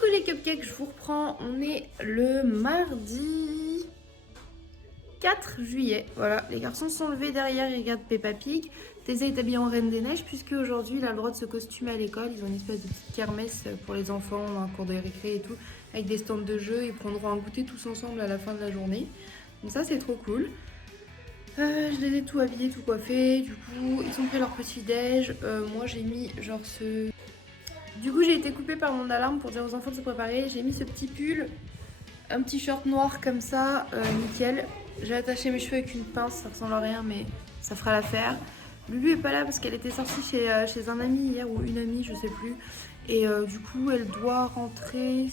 Coucou les cupcakes, je vous reprends. On est le mardi 4 juillet. Voilà, les garçons sont levés derrière, ils regardent Peppa Pig. Thésée est habillé en Reine des Neiges puisque aujourd'hui il a le droit de se costumer à l'école. Ils ont une espèce de petite kermesse pour les enfants, un cours de récré et tout, avec des stands de jeux. Ils prendront un goûter tous ensemble à la fin de la journée. Donc ça c'est trop cool. Je les ai tout habillés, tout coiffés. Du coup, ils ont pris leur petit déj. Moi j'ai mis genre ce... Du coup j'ai été coupée par mon alarme pour dire aux enfants de se préparer. J'ai mis ce petit pull, un petit short noir comme ça, nickel. J'ai attaché mes cheveux avec une pince, ça ressemble à rien mais ça fera l'affaire. Lulu est pas là parce qu'elle était sortie chez un ami hier ou une amie, je sais plus. Et du coup elle doit rentrer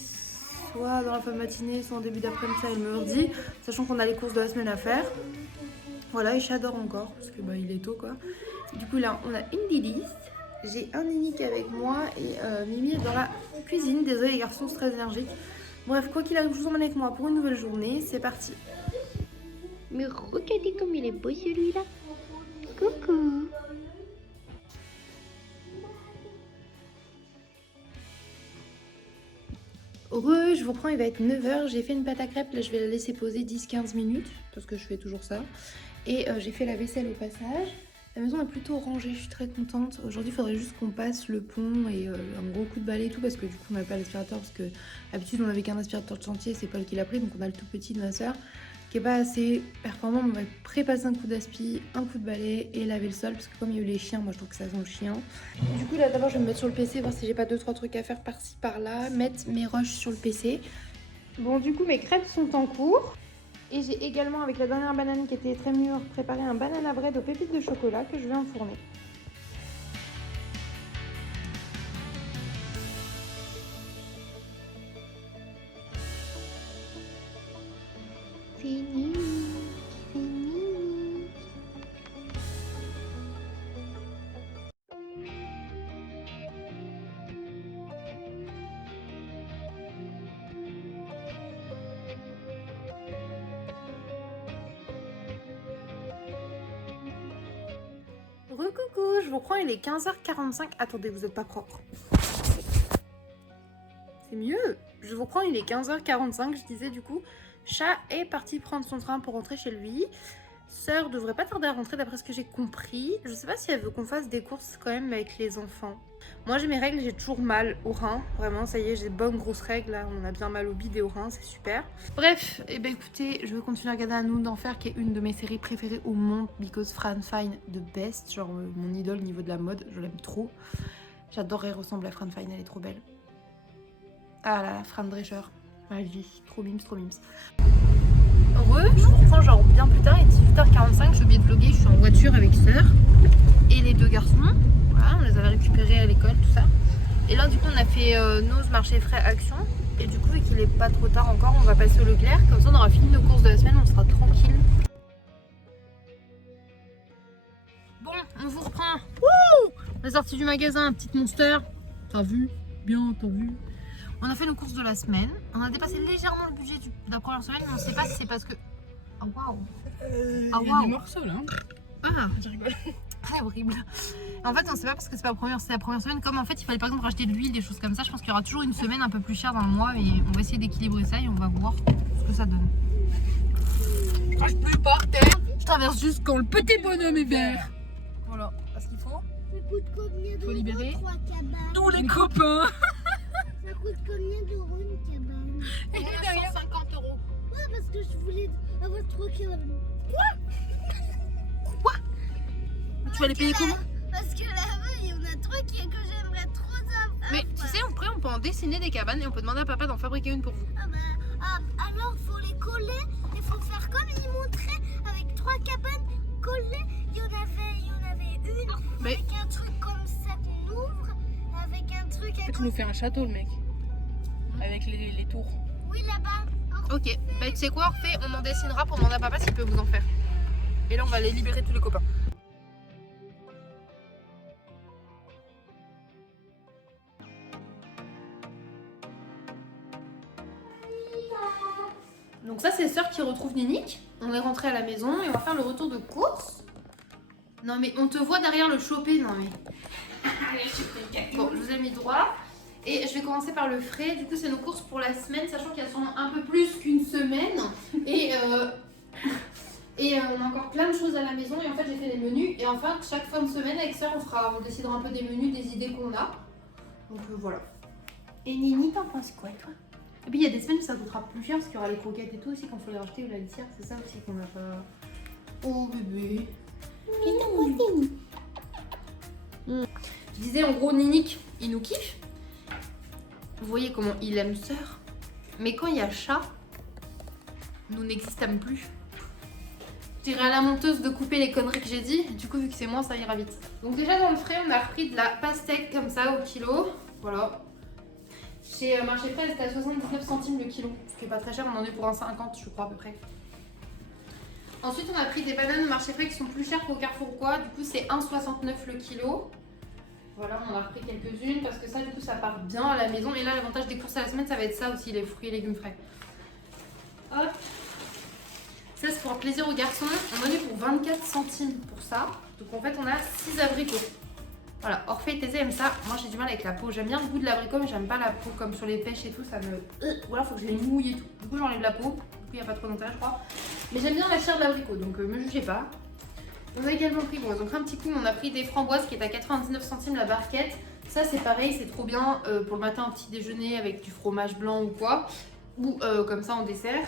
soit dans la fin de matinée, soit en début d'après-midi, ça elle me le dit. Sachant qu'on a les courses de la semaine à faire. Voilà, et j'adore encore parce que bah il est tôt quoi. Du coup là on a une délice. J'ai un Ninique avec moi et Mimi est dans la cuisine. Désolée les garçons, c'est très énergique. Bref, quoi qu'il arrive, je vous emmène avec moi pour une nouvelle journée. C'est parti. Mais regardez comme il est beau celui-là. Coucou. Je vous reprends, il va être 9h. J'ai fait une pâte à crêpes, là je vais la laisser poser 10-15 minutes parce que je fais toujours ça. Et j'ai fait la vaisselle au passage. La maison est plutôt rangée, je suis très contente. Aujourd'hui, il faudrait juste qu'on passe le pont et un gros coup de balai et tout parce que du coup, on n'avait pas l'aspirateur parce que d'habitude, on avait qu'un aspirateur de chantier, c'est Paul qui l'a pris, donc on a le tout petit de ma soeur qui est pas assez performant. On va prépasser un coup d'aspi, un coup de balai et laver le sol parce que comme il y a eu les chiens, moi je trouve que ça sent le chien. Du coup, là d'abord, je vais me mettre sur le PC, voir si j'ai pas 2-3 trucs à faire par-ci par-là, mettre mes rushs sur le PC. Bon, du coup, mes crêpes sont en cours. Et j'ai également, avec la dernière banane qui était très mûre, préparé un banana bread aux pépites de chocolat que je vais enfourner. C'est Nini. C'est Nini. Recoucou, je vous reprends, il est 15h45. Attendez, vous êtes pas propre. C'est mieux. Je vous reprends, il est 15h45, je disais du coup. Chat est parti prendre son train pour rentrer chez lui. Sœur devrait pas tarder à rentrer d'après ce que j'ai compris. Je sais pas si elle veut qu'on fasse des courses quand même avec les enfants. Moi j'ai mes règles, j'ai toujours mal au rein. Vraiment, ça y est, j'ai de bonnes grosses règles. Là, on a bien mal au bide et au rein, c'est super. Bref, et ben écoutez, je vais continuer à regarder Un Nous d'Enfer qui est une de mes séries préférées au monde. Because Fran Fine, the best. Genre mon idole au niveau de la mode, je l'aime trop. J'adorerais ressembler à Fran Fine, elle est trop belle. Ah là là, Fran Drescher. Ma vie, trop mimes, trop mimes. Je vous reprends genre bien plus tard, il est 18h45, j'ai oublié de vlogger, je suis en voiture avec sœur et les deux garçons. Voilà, on les avait récupérés à l'école, tout ça. Et là du coup on a fait Nose Marché Frais Action. Et du coup vu qu'il est pas trop tard encore, on va passer au Leclerc, comme ça on aura fini nos courses de la semaine, on sera tranquille. Bon, on vous reprend. Wouh, on est sorti du magasin, petite Monster. T'as vu? Bien, t'as vu? On a fait nos courses de la semaine. On a dépassé légèrement le budget de la première semaine, mais on sait pas si c'est parce que... Oh waouh! Ah waouh! Des morceaux là. Ah! Je rigole. C'est horrible. En fait, on sait pas parce que c'est la première semaine. Comme en fait, il fallait par exemple racheter de l'huile, des choses comme ça. Je pense qu'il y aura toujours une semaine un peu plus chère dans le mois, mais on va essayer d'équilibrer ça et on va voir ce que ça donne. Je crache plus par terre. Je traverse juste quand le petit bonhomme est vert. Voilà, parce qu'il faut. Ça coûte combien Faut libérer 3 cabanes? Tous les copains. Ça coûte combien d'euros une cabane? Et lui derrière 150 €. Ouais, parce que je voulais avoir 3 cabanes. Tu vas les payer comment? Parce que là-bas, il y en a 3 que j'aimerais trop avoir. Mais tu sais, après, on peut en dessiner des cabanes et on peut demander à papa d'en fabriquer une pour vous. Alors, faut les coller. Il faut faire comme il montrait avec 3 cabanes collées. Il y en avait une Mais- avec un truc comme ça qu'on ouvre. Avec un truc à Tu nous fais un château, le mec. Avec les tours. Oui, là-bas. Ok, bah tu sais quoi, on refait, on en dessinera pour demander à papa s'il peut vous en faire. Et là, on va les libérer tous les copains. Donc ça c'est sœur qui retrouve Ninique. On est rentré à la maison et on va faire le retour de course. Non mais on te voit derrière le choper, non mais. Bon, je vous ai mis droit. Et je vais commencer par le frais. Du coup, c'est nos courses pour la semaine, sachant qu'il y a sûrement un peu plus qu'une semaine. Et on a encore plein de choses à la maison. Et en fait, j'ai fait les menus. Et enfin, chaque fin de semaine, avec Sœur, on décidera un peu des menus, des idées qu'on a. Donc voilà. Et Nini, t'en penses quoi, toi? Et puis, il y a des semaines où ça coûtera plus cher, parce qu'il y aura les croquettes et tout aussi, quand il faut les racheter, ou la litière. C'est ça aussi qu'on n'a pas... Oh, bébé. Je disais, en gros, Ninik, il nous kiffe. Vous voyez comment il aime Sœur. Mais quand il y a chat, nous n'existons plus. Je dirais à la monteuse de couper les conneries que j'ai dit. Du coup, vu que c'est moi, ça ira vite. Donc déjà dans le frais, on a repris de la pastèque comme ça au kilo. Voilà. Chez Marché Frais, c'était à 79 centimes le kilo. Ce qui est pas très cher, on en est pour un 50 je crois à peu près. Ensuite, on a pris des bananes au Marché Frais qui sont plus chères qu'au Carrefour quoi. Du coup, c'est 1,69 le kilo. Voilà, on en a repris quelques-unes parce que ça, du coup, ça part bien à la maison. Et là, l'avantage des courses à la semaine, ça va être ça aussi, les fruits et légumes frais. Hop. Ça, c'est pour un plaisir aux garçons. On en est pour 24 centimes pour ça. Donc, en fait, on a 6 abricots. Voilà, Orphée et Thésée aiment ça. Moi, j'ai du mal avec la peau. J'aime bien le goût de l'abricot, mais j'aime pas la peau comme sur les pêches et tout. Ça me... Ou alors, faut que je les mouille et tout. Du coup, j'enlève la peau. Du coup, il n'y a pas trop d'intérêt, je crois. Mais j'aime bien la chair de l'abricot, donc me jugez pas. On a également pris, bon, ils ont pris un petit coup, mais on a pris des framboises qui est à 99 centimes la barquette. Ça, c'est pareil, c'est trop bien pour le matin au petit déjeuner avec du fromage blanc ou quoi. Ou comme ça en dessert.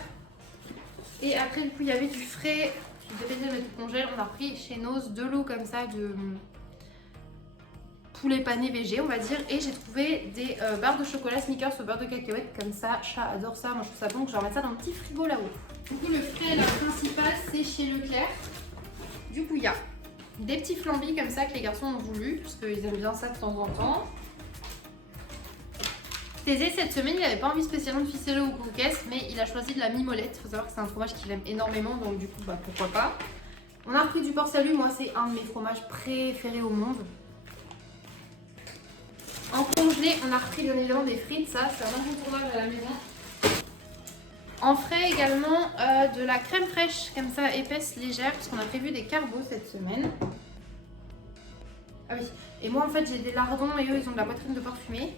Et après, du coup, il y avait du frais. Je devais mettre du congèle. On a pris chez Noz de l'eau comme ça de poulet pané végé, on va dire. Et j'ai trouvé des barres de chocolat Snickers au beurre de cacahuète. Comme ça, chat adore ça. Moi, je trouve ça bon. Je vais remettre ça dans le petit frigo là-haut. Du coup, le frais, la principale, c'est chez Leclerc. Du coup, il y a des petits flambis comme ça que les garçons ont voulu, parce qu'ils aiment bien ça de temps en temps. Thésée, cette semaine, il n'avait pas envie spécialement de ficello ou coquesse, mais il a choisi de la mimolette. Il faut savoir que c'est un fromage qu'il aime énormément, donc du coup, bah, pourquoi pas. On a repris du porc salut, moi c'est un de mes fromages préférés au monde. En congelé, on a repris bien évidemment des frites, ça c'est un incontournable à la maison. En frais également de la crème fraîche, comme ça épaisse, légère, parce qu'on a prévu des carbos cette semaine. Ah oui, et moi en fait j'ai des lardons et eux ils ont de la poitrine de porc fumé.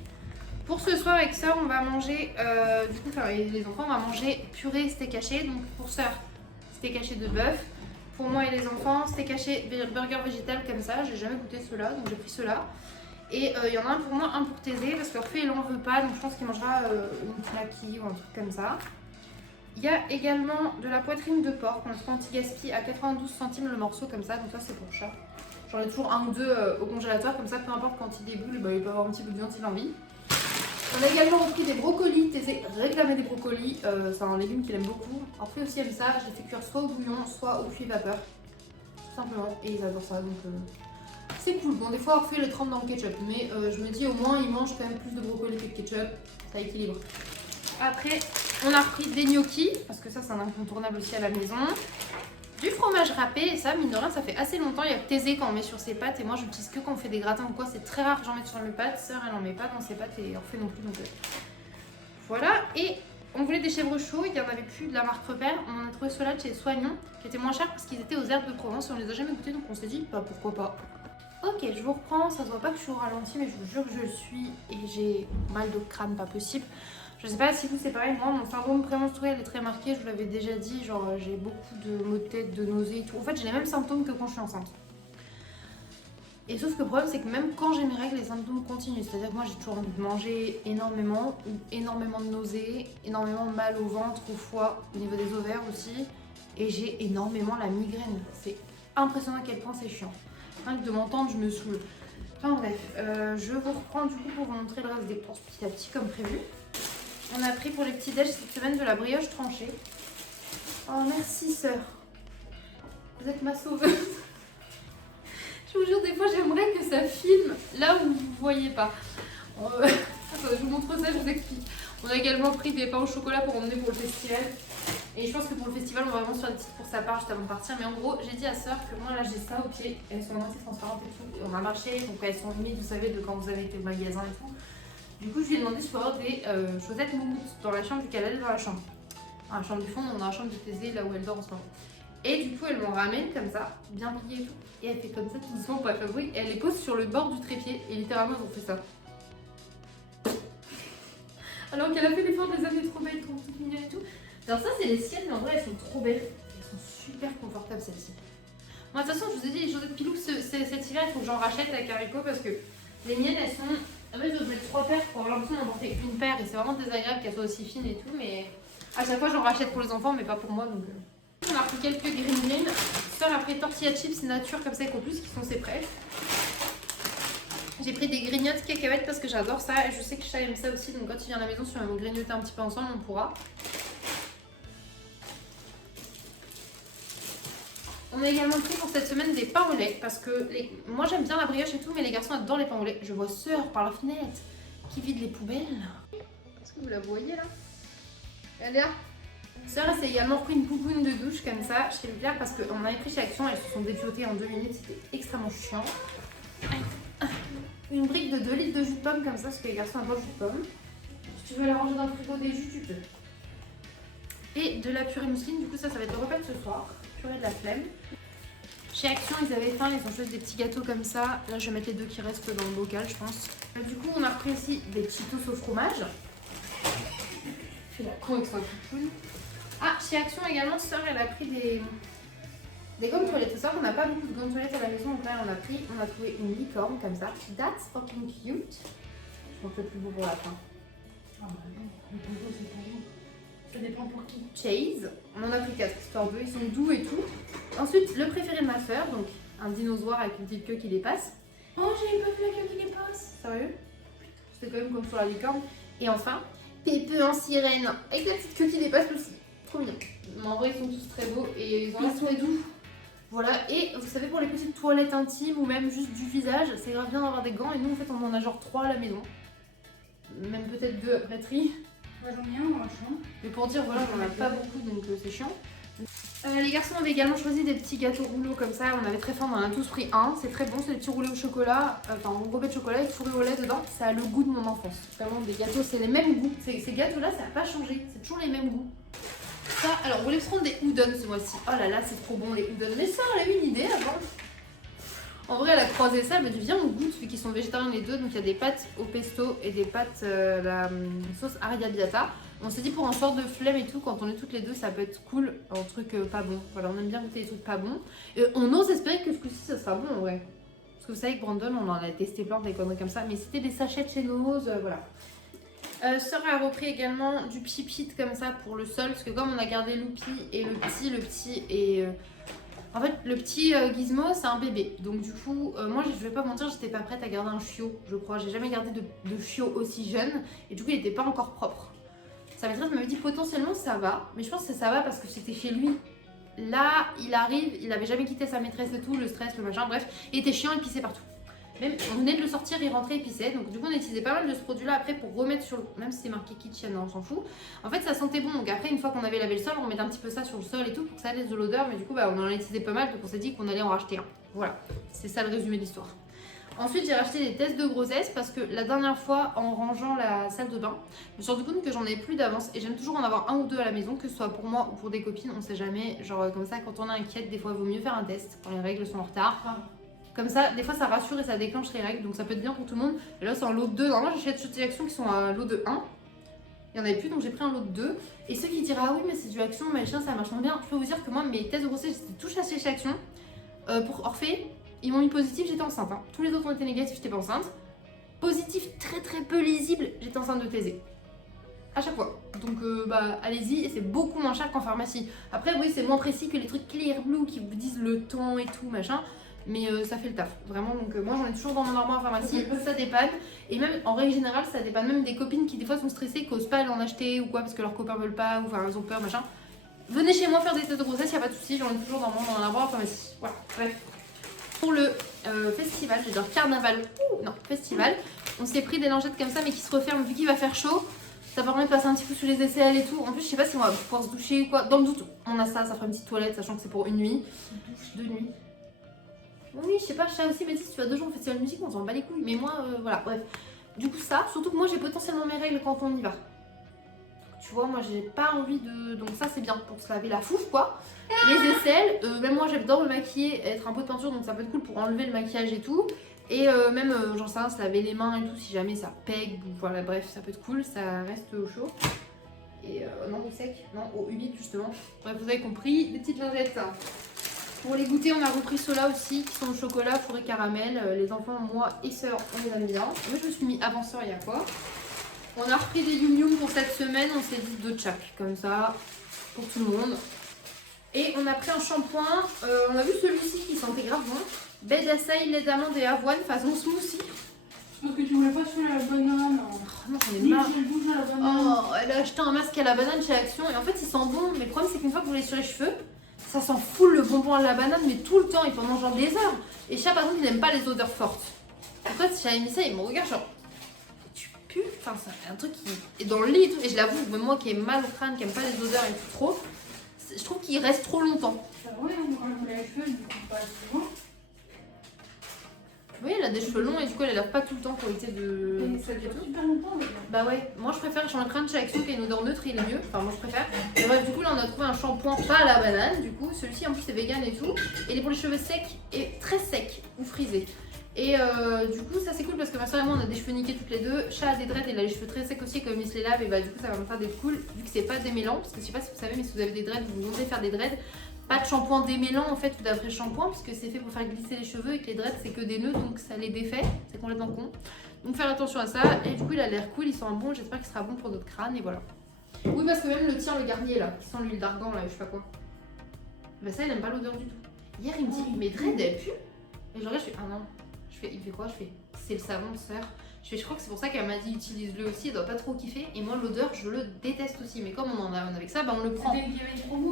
Pour ce soir avec Sœur, on va manger, du coup, enfin les enfants, on va manger purée steak haché. Donc pour Sœur, steak haché de bœuf. Pour moi et les enfants, steak haché burger végétal comme ça. J'ai jamais goûté ceux-là, donc j'ai pris ceux-là. Et il y en a un pour moi, un pour Thésée, parce qu'Orphée il en veut pas, donc je pense qu'il mangera une claquille ou un truc comme ça. Il y a également de la poitrine de porc, qu'on prend anti-gaspi à 92 centimes le morceau comme ça, donc ça c'est pour le chat. J'en ai toujours un ou deux au congélateur, comme ça peu importe quand il déboule, bah, il peut avoir un petit peu de viande s'il a envie. On a également repris des brocolis, Thésée réclamait des brocolis, c'est un légume qu'il aime beaucoup. Orphée aussi aime ça, je les fais cuire soit au bouillon, soit au cuit vapeur, tout simplement, et ils adorent ça, donc c'est cool. Bon, des fois Orphée les trempe dans le ketchup, mais je me dis au moins il mange quand même plus de brocolis que de ketchup, ça équilibre. Après, on a repris des gnocchis, parce que ça c'est un incontournable aussi à la maison. Du fromage râpé, et ça, mine de rien, ça fait assez longtemps. Il y a que Thésée quand on met sur ses pâtes, et moi je l'utilise que quand on fait des gratins ou quoi. C'est très rare que j'en mette sur mes pâtes. Sœur, elle en met pas dans ses pâtes, et Orphée non plus. Donc voilà, et on voulait des chèvres chauds, il n'y en avait plus de la marque Repère. On en a trouvé ceux-là de chez Soignon, qui étaient moins chers parce qu'ils étaient aux herbes de Provence, et on les a jamais goûtés, donc on s'est dit, bah pourquoi pas. Ok, je vous reprends, ça se voit pas que je suis au ralenti, mais je vous jure que je le suis, et j'ai mal de crâne, pas possible. Je sais pas si vous c'est pareil, moi mon syndrome prémenstruel est très marqué, je vous l'avais déjà dit, genre j'ai beaucoup de maux de tête, de nausées et tout. En fait j'ai les mêmes symptômes que quand je suis enceinte. Et sauf que le problème c'est que même quand j'ai mes règles, les symptômes continuent. C'est-à-dire que moi j'ai toujours envie de manger énormément, ou énormément de nausées, énormément de mal au ventre, au foie, au niveau des ovaires aussi. Et j'ai énormément la migraine. C'est impressionnant à quel point c'est chiant. Rien que de m'entendre je me saoule. Enfin bref, je vous reprends du coup pour vous montrer le reste des courses petit à petit comme prévu. On a pris pour les petits déj cette semaine de la brioche tranchée. Oh merci Sœur. Vous êtes ma sauveuse. Je vous jure des fois j'aimerais que ça filme là où vous ne voyez pas. Attends, je vous montre ça, je vous explique. On a également pris des pains au chocolat pour emmener pour le festival. Et je pense que pour le festival on va vraiment se faire des petites courses à part juste avant de partir. Mais en gros j'ai dit à Sœur que moi là j'ai ça au pied. Elles sont assez transparentes et tout. Et on a marché, donc elles sont humides, vous savez, de quand vous avez été au magasin et tout. Du coup, je lui ai demandé si je peux avoir des chaussettes moumoutes dans la chambre vu qu'elle est dans la chambre. Dans la chambre du fond, on a la chambre de Thésée là où elle dort en ce moment. Et du coup, elle m'en ramène comme ça, bien pliée et tout. Et elle fait comme ça tout doucement pour pas faire bruit. Et elle les pose sur le bord du trépied. Et littéralement, elles ont fait ça. Alors qu'elle a fait l'effort de les amener trop belles, trop toutes mignonnes et tout. Alors ça c'est les siennes, mais en vrai elles sont trop belles. Elles sont super confortables celles-ci. Moi de toute façon je vous ai dit les chaussettes Pilou cet hiver il faut que j'en rachète avec Haricot parce que les miennes elles sont... En fait je dois mettre 3 paires pour avoir l'impression d'en porter une paire et c'est vraiment désagréable qu'elles soient aussi fines et tout, mais à chaque fois j'en rachète pour les enfants mais pas pour moi donc... On a pris quelques green. Sœur a pris tortilla chips nature comme ça avec plus qui sont ses prêts. J'ai pris des grignotes cacahuètes parce que j'adore ça et je sais que Chat aime ça aussi, donc quand il vient à la maison si on va me grignoter un petit peu ensemble on pourra. On a également pris pour cette semaine des pains au lait parce que moi j'aime bien la brioche et tout mais les garçons adorent les pains au lait. Je vois Sœur par la fenêtre qui vide les poubelles. Est-ce que vous la voyez là? Regardez là. Sœur s'est également pris une poupoune de douche comme ça chez Leclerc parce qu'on avait pris chez Action, elles se sont dépiotées en 2 minutes, c'était extrêmement chiant. Une brique de 2 litres de jus de pomme comme ça parce que les garçons adorent le jus de pomme. Si tu veux la ranger dans le frigo des jus, tu peux. Et de la purée mousseline, du coup ça va être le repas de ce soir. Purée de la flemme. Chez Action ils avaient faim, ils ont choisi des petits gâteaux comme ça. Là je vais mettre les 2 qui restent dans le bocal je pense. Du coup on a pris aussi des Cheetos au fromage. Je fais la con avec son poupoune. Ah, chez Action également, Sœur elle a pris des gommes toilettes. C'est ça qu'on n'a pas beaucoup de gommes toilettes à la maison, donc là on a trouvé une licorne comme ça. That's fucking cute. Je montre le plus beau pour la fin. Ah bah non, le plus beau c'est pour vous. Ça dépend pour qui. Chase, on en a pris 4 histoire d'eux, ils sont doux et tout. Ensuite, le préféré de ma sœur, donc un dinosaure avec une petite queue qui dépasse. Oh, j'avais pas vu la queue qui dépasse. Sérieux? C'était quand même comme sur la licorne. Et enfin, Pépé en sirène avec la petite queue qui dépasse aussi. Trop mignon. Mais en vrai, ils sont tous très beaux et ils ont l'air très doux. Voilà, et vous savez, pour les petites toilettes intimes ou même juste du visage, c'est grave bien d'avoir des gants. Et nous, en fait, on en a genre 3 à la maison. Même peut-être 2 après tri. Moi j'en ai un dans la chambre. Mais pour dire, voilà, on en a pas beaucoup donc c'est chiant. Les garçons avaient également choisi des petits gâteaux rouleaux comme ça. On avait très faim, on en a tous pris un. C'est très bon, c'est des petits roulés au chocolat. Enfin, enrobés de chocolat et fourrés au lait dedans. Ça a le goût de mon enfance. Vraiment, des gâteaux, c'est les mêmes goûts. Ces gâteaux-là, ça n'a pas changé. C'est toujours les mêmes goûts. Ça, alors on voulait prendre des udon ce mois-ci. Oh là là, c'est trop bon les udon. Mais ça, elle a eu une idée avant. En vrai, elle a croisé ça, elle m'a dit viens on goûte vu qu'ils sont végétariens les deux. Donc il y a des pâtes au pesto et des pâtes la sauce arrabbiata. On s'est dit pour un sort de flemme et tout, quand on est toutes les deux, ça peut être cool, un truc pas bon. Voilà, on aime bien goûter les trucs pas bons. Et on ose espérer que ce coup-ci ça sera bon en vrai. Parce que vous savez que Brandon, on en a testé plein des conneries comme ça, mais c'était des sachets de chez Noz, voilà. Sœur a repris également du pipit comme ça pour le sol, parce que comme on a gardé Loupi et le petit et... En fait, le petit Gizmo, c'est un bébé. Donc du coup, moi, je vais pas mentir, j'étais pas prête à garder un chiot, je crois. J'ai jamais gardé de chiot aussi jeune. Et du coup, il était pas encore propre. Sa maîtresse m'avait dit potentiellement ça va. Mais je pense que ça va parce que c'était chez lui. Là, il arrive, il avait jamais quitté sa maîtresse et tout, le stress, le machin, bref. Il était chiant, il pissait partout. Même, on venait de le sortir, il rentrait, il pissait. Donc du coup, on utilisait pas mal de ce produit-là après pour remettre sur le... Même si c'est marqué kitchen, on s'en fout. En fait, ça sentait bon. Donc après, une fois qu'on avait lavé le sol, on mettait un petit peu ça sur le sol et tout pour que ça laisse de l'odeur. Mais du coup, on en a utilisé pas mal. Donc on s'est dit qu'on allait en racheter un. Voilà, c'est ça le résumé de l'histoire. Ensuite, j'ai racheté des tests de grossesse parce que la dernière fois, en rangeant la salle de bain, je me suis rendu compte que j'en avais plus d'avance. Et j'aime toujours en avoir un ou deux à la maison, que ce soit pour moi ou pour des copines. On sait jamais. Genre comme ça, quand on est inquiète, des fois, il vaut mieux faire un test quand les règles sont en retard. Comme ça, des fois ça rassure et ça déclenche les règles, donc ça peut être bien pour tout le monde. Et là c'est en lot de 2. Normalement j'achète des actions qui sont à lot de 1. Il n'y en avait plus donc j'ai pris un lot de 2. Et ceux qui diraient ah oui mais c'est du Action, machin, ça marche moins bien. Je peux vous dire que moi mes tests de grossesse j'étais tous achetés chez Action. Pour Orphée, ils m'ont mis positif, j'étais enceinte. Hein. Tous les autres ont été négatifs, j'étais pas enceinte. Positif très peu lisible, j'étais enceinte de Thésée. À chaque fois. Donc allez-y et c'est beaucoup moins cher qu'en pharmacie. Après oui c'est moins précis que les trucs Clear Blue qui vous disent le temps et tout machin. Mais ça fait le taf, vraiment. Donc moi j'en ai toujours dans mon armoire en pharmacie, ça dépanne. Et même en règle générale, ça dépanne même des copines qui des fois sont stressées, qui n'osent pas aller en acheter ou quoi parce que leurs copains veulent pas ou enfin ils ont peur machin. Venez chez moi faire des tests de grossesse, y a pas de souci, j'en ai toujours dans mon armoire en pharmacie. Voilà, bref. Pour le festival, je vais dire carnaval, non festival, on s'est pris des lingettes comme ça mais qui se referment vu qu'il va faire chaud. Ça permet de passer un petit coup sur les aisselles et tout. En plus je sais pas si on va pouvoir se doucher ou quoi. Dans le doute, on a ça fera une petite toilette sachant que c'est pour une nuit. 2 nuits. Oui, je sais pas, Chat aussi m'a dit si tu vas 2 jours au festival de musique, on s'en bat les couilles. Mais moi, voilà, bref. Du coup, ça, surtout que moi j'ai potentiellement mes règles quand on y va. Tu vois, moi j'ai pas envie de. Donc, ça c'est bien pour se laver la fouf, quoi. Les aisselles, même moi j'adore me maquiller, être un peu de peinture, donc ça peut être cool pour enlever le maquillage et tout. Et même, j'en sais rien, se laver les mains et tout, si jamais ça pègue, ou voilà, bref, ça peut être cool, ça reste au chaud. Et non, au sec, non, au humide justement. Bref, vous avez compris, des petites lingettes. Hein. Pour les goûter, on a repris ceux-là aussi, qui sont au chocolat, fourré caramel. Les enfants, moi et sœur, on les aime bien. Moi, je me suis mis avant sœur, il y a quoi. On a repris des Yum Yum pour cette semaine, on s'est dit 2 de chaque, comme ça, pour tout le monde. Et on a pris un shampoing, on a vu celui-ci qui sentait grave bon. Baie d'açaï, lait d'amande et avoine façon smoothie. Parce que tu voulais pas celui à la banane. Oh non, j'en ai Oui, marre. j'ai le goût à la banane. Oh, elle a acheté un masque à la banane chez Action et en fait il sent bon. Mais le problème c'est qu'une fois que vous l'avez sur les cheveux, ça sent full le bonbon à la banane, mais tout le temps et pendant genre des heures. Et Chat par contre il n'aime pas les odeurs fortes. En fait, si j'avais mis ça, il me regarde genre. Tu pues. Enfin, c'est un truc qui est dans le lit et tout. Et je l'avoue, même moi qui ai mal au crâne, qui aime pas les odeurs et tout trop, je trouve qu'il reste trop longtemps. Oui, quand je voulais les cheveux, du coup, pas souvent. Oui, elle a des cheveux longs et du coup elle lave pas tout le temps pour éviter de. Et ça dure super longtemps, mais bon. Bah ouais, moi je préfère, j'en ai pris un de chez Action qui a une odeur neutre, il est mieux. Enfin, moi je préfère. Et bref, du coup là on a trouvé un shampoing pas à la banane, du coup celui-ci en plus c'est vegan et tout. Et il est pour les cheveux secs et très secs ou frisés. Et du coup ça c'est cool parce que ma soeur et moi on a des cheveux niqués toutes les deux. Chat a des dreads et il a les cheveux très secs aussi et comme il se les lave et bah du coup ça va me faire des cool vu que c'est pas démêlant. Parce que je sais pas si vous savez mais si vous avez des dreads vous osez faire des dreads. Pas de shampoing démêlant en fait ou d'après shampoing puisque c'est fait pour faire glisser les cheveux et que les dreads c'est que des nœuds donc ça les défait, c'est complètement con. Donc faire attention à ça et du coup il a l'air cool, il sent bon, j'espère qu'il sera bon pour notre crâne et voilà. Oui parce que même le tien, le garnier là, qui sent l'huile d'argan là, je sais pas quoi. Bah ça il aime pas l'odeur du tout. Hier il me dit mais dread elle pue. Et je regarde je fais ah non. Il fait quoi? Je fais c'est le savon sœur. Je crois que c'est pour ça qu'elle m'a dit utilise-le aussi, elle doit pas trop kiffer. Et moi l'odeur je le déteste aussi, mais comme on en a un avec ça, bah on le prend.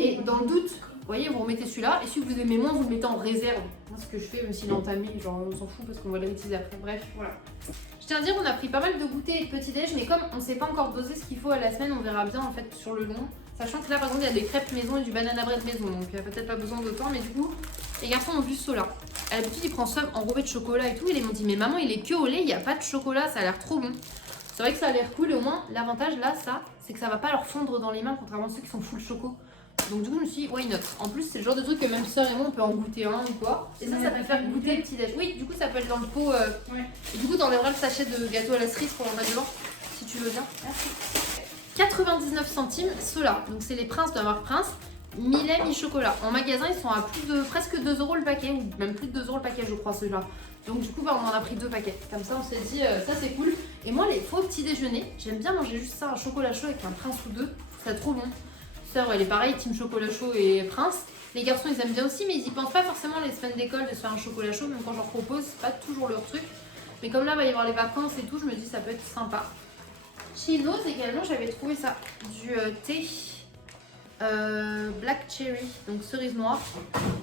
Et dans le doute, vous voyez, vous remettez celui-là, et si vous aimez moins, vous le mettez en réserve. Moi ce que je fais, même s'il est entamé, genre on s'en fout parce qu'on va le réutiliser après. Bref, voilà. Je tiens à dire, on a pris pas mal de goûters et de petits déj, mais comme on sait pas encore doser ce qu'il faut à la semaine, on verra bien en fait sur le long. Sachant que là par exemple il y a des crêpes maison et du banana bread maison, donc il n'y a peut-être pas besoin d'autant, mais du coup, les garçons ont vu ceux-là. À l'habitude, ils prennent ça enrobé de chocolat et tout. Et ils m'ont dit, mais maman, il est que au lait, il n'y a pas de chocolat, ça a l'air trop bon. C'est vrai que ça a l'air cool et au moins, l'avantage là, ça, c'est que ça va pas leur fondre dans les mains, contrairement à ceux qui sont full choco. Donc, du coup, je me suis dit, why not? En plus, c'est le genre de truc que même sœur et moi, on peut en goûter un ou quoi. Et ça peut faire goûter le petit déj. Oui, du coup, ça peut être dans le pot. Ouais. Et du coup, t'enlèveras le sachet de gâteau à la cerise pour l'en mettre devant, si tu veux bien. Merci. 99 centimes, ceux-là. Donc, c'est les Princes de la marque Prince. Mi-lait, mi-chocolat. En magasin, ils sont à plus de presque 2 € le paquet, ou même plus de 2 € le paquet, je crois, ceux-là. Donc, du coup, bah, on en a pris 2 paquets. Comme ça, on s'est dit, ça c'est cool. Et moi, les faux petits déjeuners, j'aime bien manger juste ça, un chocolat chaud avec un Prince ou deux. C'est trop bon. Sœur, elle est pareil, team chocolat chaud et Prince. Les garçons, ils aiment bien aussi, mais ils y pensent pas forcément les semaines d'école de se faire un chocolat chaud, même quand je leur propose, c'est pas toujours leur truc. Mais comme là, il va y avoir les vacances et tout, je me dis, ça peut être sympa. Chez Lowe's également, j'avais trouvé ça, du thé. Black Cherry, donc cerise noire.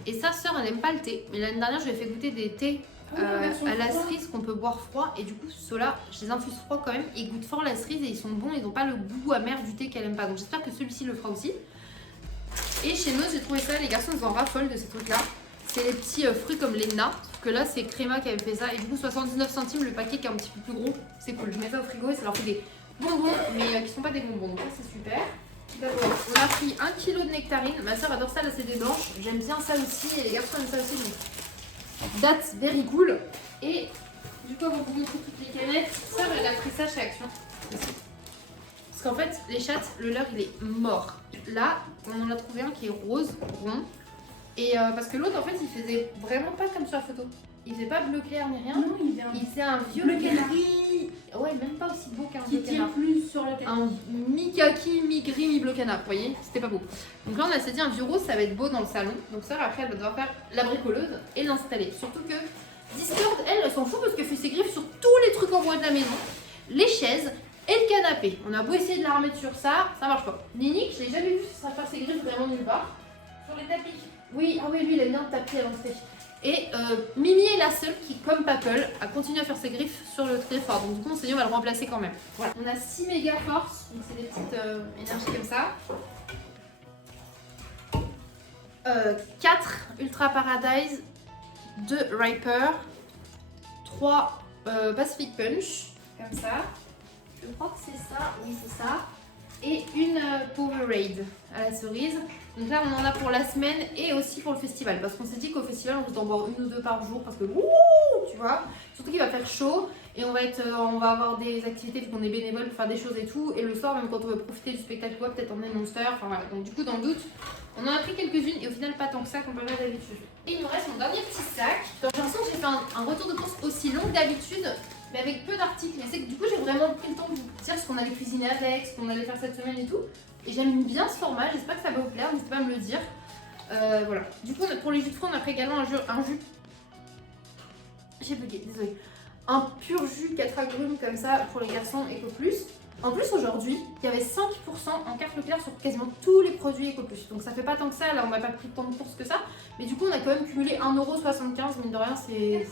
Et sa sœur elle aime pas le thé, mais l'année dernière je lui ai fait goûter des thés à la cerise qu'on peut boire froid. Et du coup ceux-là je les infuse froid quand même, ils goûtent fort la cerise et ils sont bons, ils n'ont pas le goût amer du thé qu'elle aime pas. Donc j'espère que celui-ci le fera aussi. Et chez nous j'ai trouvé ça, les garçons ils en raffolent de ces trucs là. C'est les petits fruits comme l'Enna, sauf que là c'est Créma qui avait fait ça. Et du coup 79 centimes le paquet qui est un petit peu plus gros, c'est cool. Je mets ça au frigo et ça leur fait des bonbons mais qui sont pas des bonbons, donc ça c'est super. D'abord, on a pris 1 kg de nectarine. Ma soeur adore ça, là c'est des blanches. J'aime bien ça aussi et les garçons aiment ça aussi. Donc, that's very cool. Et du coup, on va vous montrer toutes les canettes. Sœur, elle a pris ça chez Action. Parce qu'en fait, les chattes, le leur il est mort. Là, on en a trouvé un qui est rose, rond. Et parce que l'autre, en fait, il faisait vraiment pas comme sur la photo. Il faisait pas bleu clair ni rien. Non, il faisait un vieux bleu gris. Ouais, même pas aussi beau qu'un bleu qui tire canard. plus sur la tête. Un mi-kaki, mi-gris, mi-bleu canard, vous voyez, c'était pas beau. Donc là on s'est dit un vieux rose ça va être beau dans le salon. Donc ça après elle va devoir faire la bricoleuse et l'installer. Surtout que Discord elle s'en fout parce qu'elle fait ses griffes sur tous les trucs en bois de la maison. Les chaises et le canapé. On a beau essayer de la remettre sur ça, ça marche pas. Nini, je l'ai jamais vu faire ses griffes vraiment nulle part. Sur les tapis. Oui, ah oui lui il aime bien le tapis à l'entrée. Et Mimi est la seule qui, comme Papel, a continué à faire ses griffes sur le Tréfort. Donc du coup on s'est dit on va le remplacer quand même. Voilà. On a 6 méga force, donc c'est des petites énergies comme ça. 4 Ultra Paradise, 2 Riper, 3 Pacific Punch, comme ça. Je crois que c'est ça, oui c'est ça. Et une Powerade à la cerise. Donc là on en a pour la semaine et aussi pour le festival. Parce qu'on s'est dit qu'au festival on risque d'en boire 1 ou 2 par jour. Parce que tu vois. Surtout qu'il va faire chaud et on va avoir des activités vu qu'on est bénévole pour faire des choses et tout. Et le soir, même quand on veut profiter du spectacle, quoi, peut-être emmener Monster. Enfin voilà. Donc du coup, dans le doute, on en a pris quelques-unes et au final pas tant que ça comparé à d'habitude. Et il nous reste mon dernier petit sac. J'ai l'impression que j'ai fait un retour de course aussi long que d'habitude, mais avec peu d'articles. Mais c'est que du coup, j'ai vraiment pris le temps de vous dire ce qu'on allait cuisiner avec, ce qu'on allait faire cette semaine et tout. Et j'aime bien ce format, j'espère que ça va vous plaire, n'hésitez pas à me le dire. Voilà. Du coup, pour les jus de fruits, on a pris également un jus. J'ai bugué, désolé. Un pur jus 4 agrumes comme ça pour les garçons Eco Plus. En plus, aujourd'hui, il y avait 5% en carte Leclerc sur quasiment tous les produits Eco Plus. Donc ça fait pas tant que ça, là on n'a pas pris tant de courses que ça. Mais du coup, on a quand même cumulé 1,75€, mine de rien, c'est.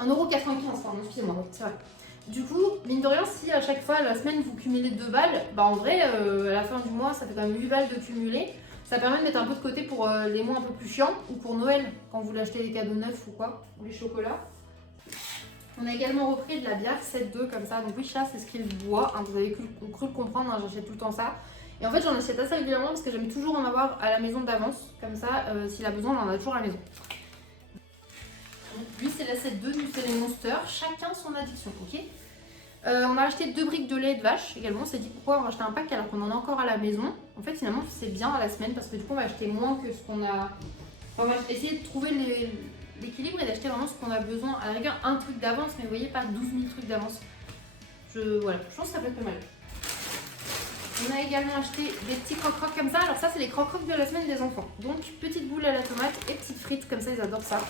1,95€, pardon, excusez-moi, c'est vrai. Du coup, mine de rien, si à chaque fois la semaine vous cumulez 2 balles, bah en vrai, à la fin du mois, ça fait quand même 8 balles de cumuler. Ça permet de mettre un peu de côté pour les mois un peu plus chiants ou pour Noël, quand vous voulez acheter des cadeaux neufs ou quoi, ou les chocolats. On a également repris de la bière 7,2 comme ça. Donc oui, ça c'est ce qu'il boit. Hein, vous avez cru le comprendre, hein, j'achète tout le temps ça. Et en fait, j'en achète assez régulièrement parce que j'aime toujours en avoir à la maison d'avance. Comme ça, s'il a besoin, on en a toujours à la maison. Donc, lui, c'est la 7,2, lui, c'est les Monster. Chacun son addiction, ok. On a acheté 2 briques de lait de vache également. On s'est dit pourquoi on va acheter un pack alors qu'on en a encore à la maison. En fait, finalement, c'est bien à la semaine parce que du coup, on va acheter moins que ce qu'on a. On va essayer de trouver l'équilibre et d'acheter vraiment ce qu'on a besoin. À la rigueur, un truc d'avance, mais vous voyez, pas 12 000 trucs d'avance. Voilà, je pense que ça peut être pas mal. On a également acheté des petits croque-crocs comme ça. Alors ça, c'est les croque-crocs de la semaine des enfants. Donc, petites boules à la tomate et petites frites comme ça, ils adorent ça.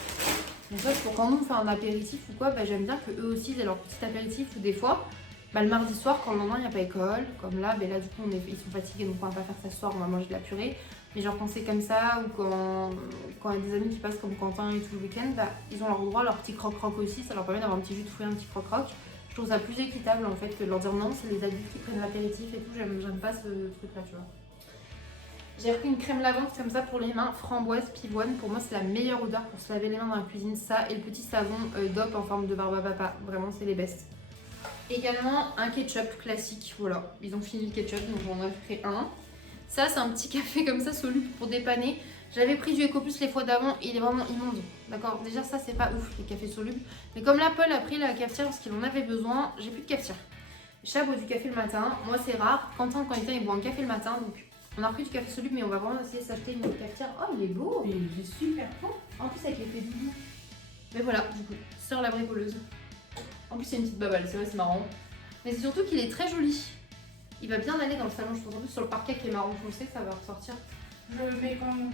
Donc ça, c'est pour quand nous on fait un apéritif ou quoi, bah, j'aime bien qu'eux aussi aient leur petit apéritif. Ou des fois, bah, le mardi soir, quand le lendemain, il n'y a pas école, comme là, bah, là du coup, ils sont fatigués, donc on va pas faire ça ce soir, on va manger de la purée. Mais genre quand c'est comme ça, ou quand il y a des amis qui passent comme Quentin et tout le week-end, bah, ils ont leur droit à leur petit croque-croque aussi. Ça leur permet d'avoir un petit jus de fruits, un petit croque-croque. Je trouve ça plus équitable en fait que de leur dire non, c'est les adultes qui prennent l'apéritif et tout. J'aime pas ce truc-là, tu vois. J'ai repris une crème lavande comme ça pour les mains, framboise, pivoine. Pour moi, c'est la meilleure odeur pour se laver les mains dans la cuisine. Ça et le petit savon DOP en forme de barbe à papa. Vraiment, c'est les bestes. Également, un ketchup classique. Voilà, ils ont fini le ketchup, donc j'en ai pris un. Ça, c'est un petit café comme ça, soluble pour dépanner. J'avais pris du Eco Plus les fois d'avant et il est vraiment immonde. D'accord, déjà ça, c'est pas ouf, les cafés solubles. Mais comme là, Paul a pris la cafetière parce qu'il en avait besoin, j'ai plus de cafetière. Chat boit du café le matin. Moi, c'est rare. Quentin, quand il vient, il boit un café le matin. Donc, on a repris du café soluble, mais on va vraiment essayer de s'acheter une cafetière. Oh, il est beau! Il est super bon. En plus, avec l'effet doudou. Mais voilà, du coup, sœur la bricoleuse. En plus, c'est une petite babale, c'est vrai, c'est marrant. Mais c'est surtout qu'il est très joli. Il va bien aller dans le salon, je pense. En plus, sur le parquet qui est marron foncé, ça va ressortir. Je le mets quand même.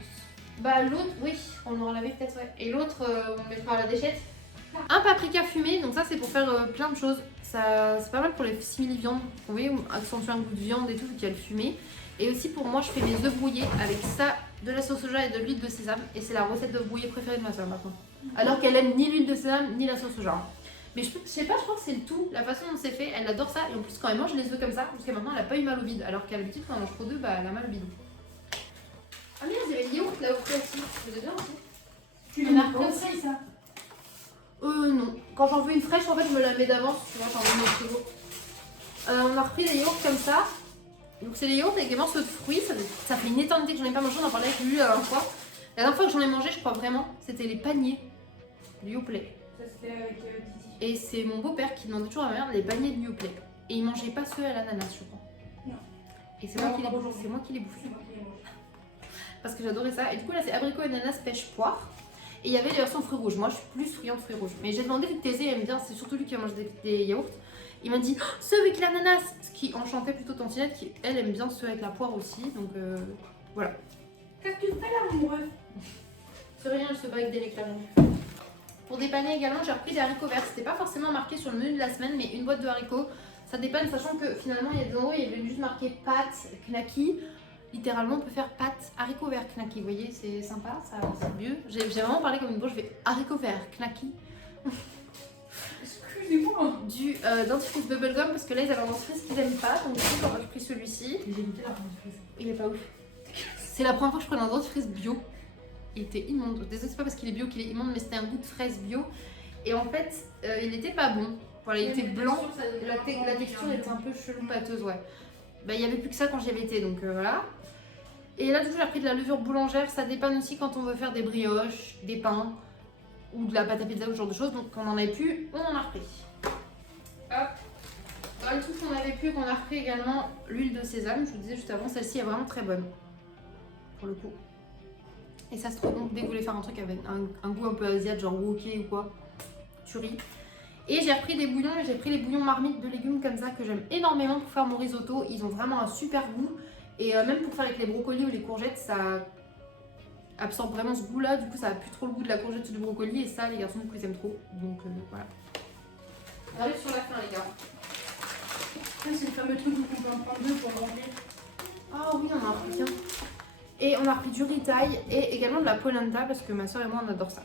Bah, l'autre, oui, on aura lavé peut-être, ouais. Et l'autre, on mettra à la déchette. Un paprika fumé, donc ça, c'est pour faire plein de choses. C'est pas mal pour les simili-viandes. Vous voyez, accentuer un goût de viande et tout, vu qu'il y a le fumé. Et aussi pour moi, je fais mes œufs brouillés avec ça, de la sauce soja et de l'huile de sésame. Et c'est la recette d'œufs brouillés préférée de ma soeur maintenant. Alors qu'elle aime ni l'huile de sésame, ni la sauce soja. Mais je sais pas, je crois que c'est le tout, la façon dont c'est fait, elle adore ça. Et en plus, quand elle mange les œufs comme ça, jusqu'à maintenant, elle a pas eu mal au bide. Alors qu'à l'habitude, quand elle mange trop d'œufs, bah elle a mal au bide. Ah merde, il y avait le yaourt là au frais aussi. Vous avez bien aussi. Tu les marques comme ça. Non. Quand j'en veux une fraîche, en fait, je me la mets d'avance. Tu vois, j'en veux mes frigo. On a repris des yaourts comme ça. Donc, c'est des yaourts avec des morceaux de fruits. Ça fait une éternité que j'en ai pas mangé. On en parlait avec lui la dernière fois. La dernière fois que j'en ai mangé, je crois vraiment, c'était les paniers du Yoplait. Ça, c'était avec Titi. Et c'est mon beau-père qui demandait toujours à ma mère les paniers de Yoplait. Et il mangeait pas ceux à l'ananas, je crois. Non. Et c'est moi qui les bouffais. C'est moi qui les bouffais. C'est moi qui les mange. Parce que j'adorais ça. Et du coup, là, c'est abricot, ananas, pêche, poire. Et il y avait les versions fruits rouges. Moi, je suis plus friande fruits rouges. Mais j'ai demandé vu que Thésée aime bien, c'est surtout lui qui mange des yaourts. Il m'a dit oh, ceux avec l'ananas, ce qui enchantait plutôt Tantinette, qui elle aime bien ceux avec la poire aussi. Donc voilà. Qu'est-ce que tu fais là, mon ref? C'est rien, elle se bat avec des lecteurs. Pour dépanner également, j'ai repris des haricots verts. C'était pas forcément marqué sur le menu de la semaine, mais une boîte de haricots, ça dépanne, sachant que finalement, il y a des endroits où il y avait juste marqué pâtes, knacky. Littéralement, on peut faire pâtes, haricots verts, knacky. Vous voyez, c'est sympa, ça, c'est mieux. J'ai vraiment parlé comme une bourge, je vais haricots verts, knacky. Excusez-moi. Du dentifrice bubblegum, parce que là, ils avaient un dentifrice qu'ils n'aiment pas, donc du coup, j'ai pris celui-ci. J'ai goûté la dentifrice. Il est pas ouf. C'est la première fois que je prenais un dentifrice bio. Il était immonde. Désolée, c'est pas parce qu'il est bio qu'il est immonde, mais c'était un goût de fraise bio. Et en fait, il était pas bon. Voilà, il était blanc. La texture était un peu chelou, pâteuse, ouais. Bah, il y avait plus que ça quand j'y avais été, donc voilà. Et là, du coup, j'ai pris de la levure boulangère. Ça dépanne aussi quand on veut faire des brioches, des pains. ou de la pâte à pizza ou ce genre de choses. Donc on en avait plus, on en a repris. Hop. Dans les trucs qu'on avait plus, qu'on a repris également l'huile de sésame. Je vous disais juste avant, celle-ci est vraiment très bonne pour le coup. Et ça c'est trop bon dès que vous voulez faire un truc avec un goût un peu asiatique, genre wok ou quoi, curry. Et j'ai repris des bouillons, j'ai pris les bouillons marmite de légumes comme ça que j'aime énormément pour faire mon risotto. Ils ont vraiment un super goût. Et même pour faire avec les brocolis ou les courgettes, ça absorbe vraiment ce goût là. Du coup ça a plus trop le goût de la courgette ou du brocoli. Et ça les garçons du coup ils aiment trop. Donc voilà. On arrive sur la fin les gars. C'est le fameux truc où on peut en prendre deux pour manger. Ah oui on en a repris qu'un. Et on a repris du ritaille et également de la polenta parce que ma soeur et moi on adore ça.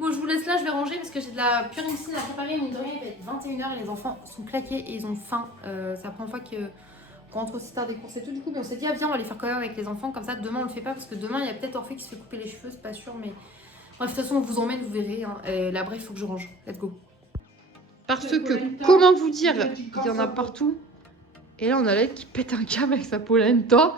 Bon, je vous laisse là, je vais ranger parce que j'ai de la purine à préparer. Mine de rien, il va être 21h et les enfants sont claqués et ils ont faim. C'est la première fois qu'on rentre aussi tard des courses et tout. Du coup, on s'est dit, ah viens, on va les faire quand même avec les enfants. Comme ça, demain on le fait pas parce que demain il y a peut-être Orphée qui se fait couper les cheveux, c'est pas sûr. Mais bref, de toute façon, on vous emmène, vous verrez. Hein. Là, bref, il faut que je range. Let's go. Parce que, comment vous dire, il y en a partout. Et là, on a l'aide qui pète un câble avec sa polenta.